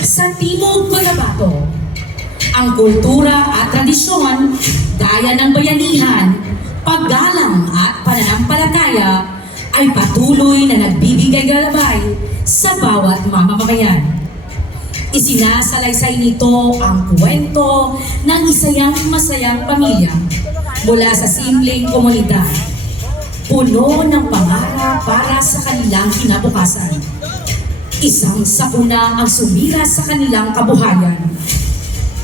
Sa Timog Cotabato, ang kultura at tradisyon gaya ng bayanihan, paggalang at pananampalataya ay patuloy na nagbibigay galabay sa bawat mamamayan. Isinasalaysay nito ang kwento ng isang masayang pamilya mula sa simpleng komunidad, puno ng pangarap para sa kanilang kinabukasan. Isang sakuna ang sumira sa kanilang kabuhayan.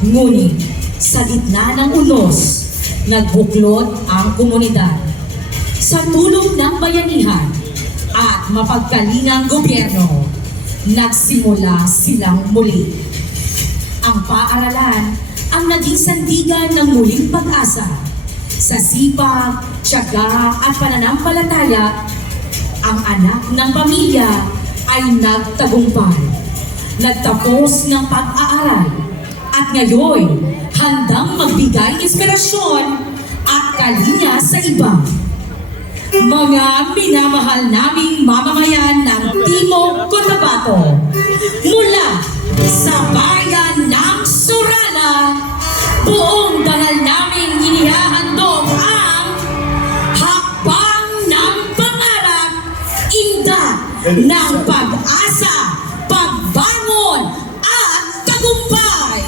Ngunit sa gitna ng unos, nagbuklod ang komunidad. Sa tulong ng bayanihan at mapagkalingang gobyerno, nagsimula silang muli. Ang paaralan ang naging sandigan ng muling pag-asa. Sa sipag, tiyaga at pananampalataya, ang anak ng pamilya ay nagtagumpay. Nagtapos ng pag-aaral at ngayon handang magbigay inspirasyon at kalinga sa iba. Mga minamahal naming mamamayan ng Timog Cotabato, mula sa bayan ng Surala, buong dangal naming inihahandog ang hakbang ng pangarap, inda ng pag-asa, pagbangon at tagumpay.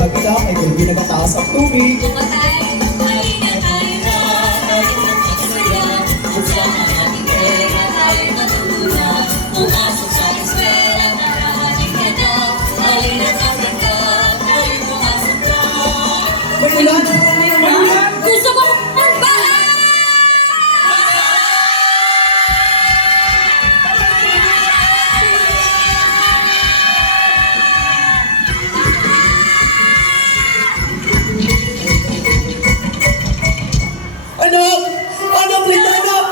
Kita ay hindi nagataas ang tubig. May ulan! May ulan! Gusto ko magbaha! Anak! Anak, Lita, anak!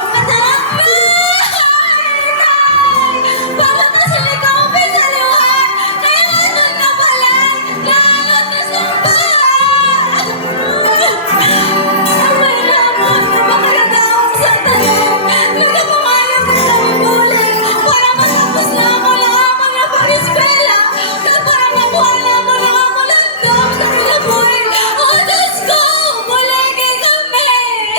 Bakit na sila kaupi sa luwan? Kaya nga doon na pala! Lagot na sumpa! Ang mahirapon! Makakatawag sa tanong! Nagkapangalan ko sa mabuling! Para matapos na ako lamang na pag-eskwela! Para mabuhala mo na ako landong sa Pilipoy! O Diyos ko! Muligi kami!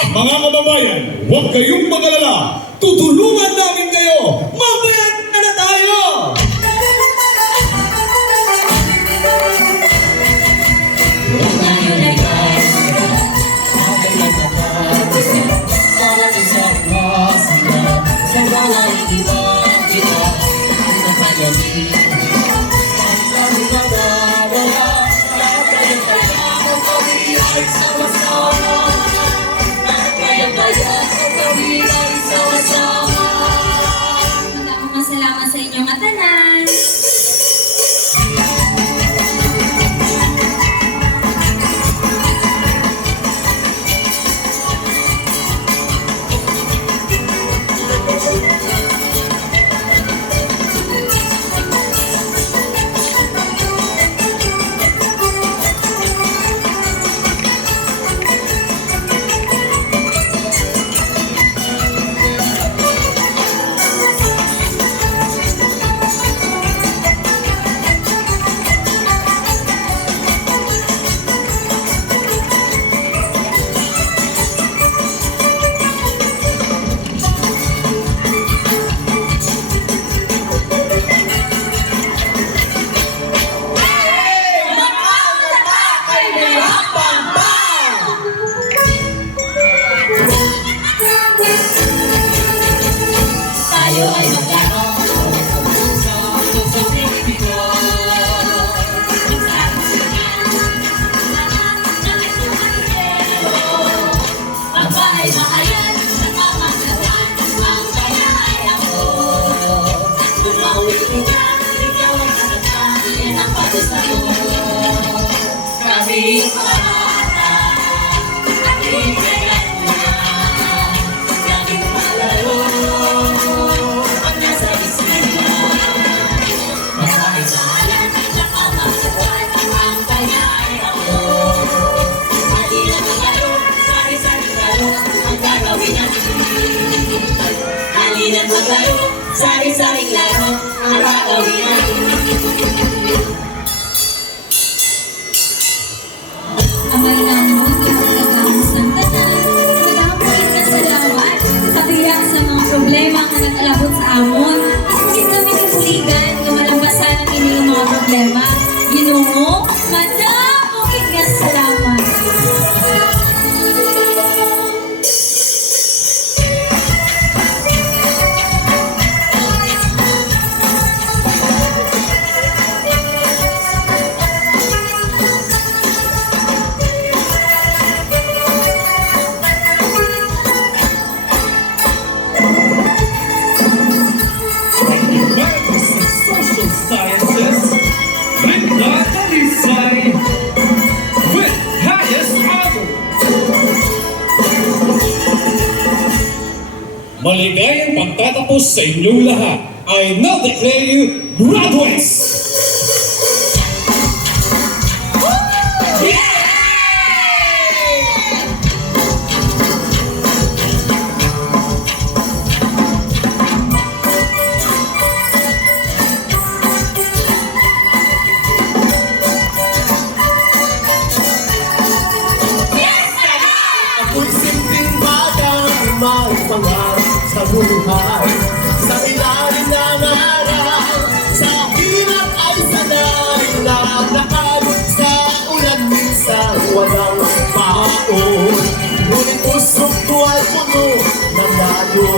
Mga kababayan, huwag kayong mag-alala. Tutulungan namin kayo. Mabayad na tayo! Sama-sama, kaya sa tayo ay maglaro. Sa puso pinipito. Magbahay-bahayan sa pamamagitan, ang kaya ay ako. Kung mauwi ka, ikaw ang kasama, yan ang pag-gusto ko. Kami mga bata, ating kailan na, laging malaro, pag nasa isla. Magbahay-bahayan sa pamamagitan, ang kaya ay ako. Halina maglaro, sari-sari laro, ang gagawin natin. Halina maglaro, sari-saring laro, ang gagawin natin. Amay lamang ikakagamos ng tanan, magamoy ka salamat, sa bilang sa mga problema ang nag-alabot sa amon. Isip kami ng buligan, lumalabasan ang inyong mga problema. Ginoo, madamong ka salamat. Humanities and Social Sciences, Linda Talisay, with highest honor. Maligayang pagtatapos sa inyong lahat. I now declare you graduates! Ako'y simpleng batang may pangarap sa buhay. Sa ilalim ng araw, sa hirap ay sanay naglakad. Sa ulan minsan walang paon, ngunit puso ko ay puno ng layo.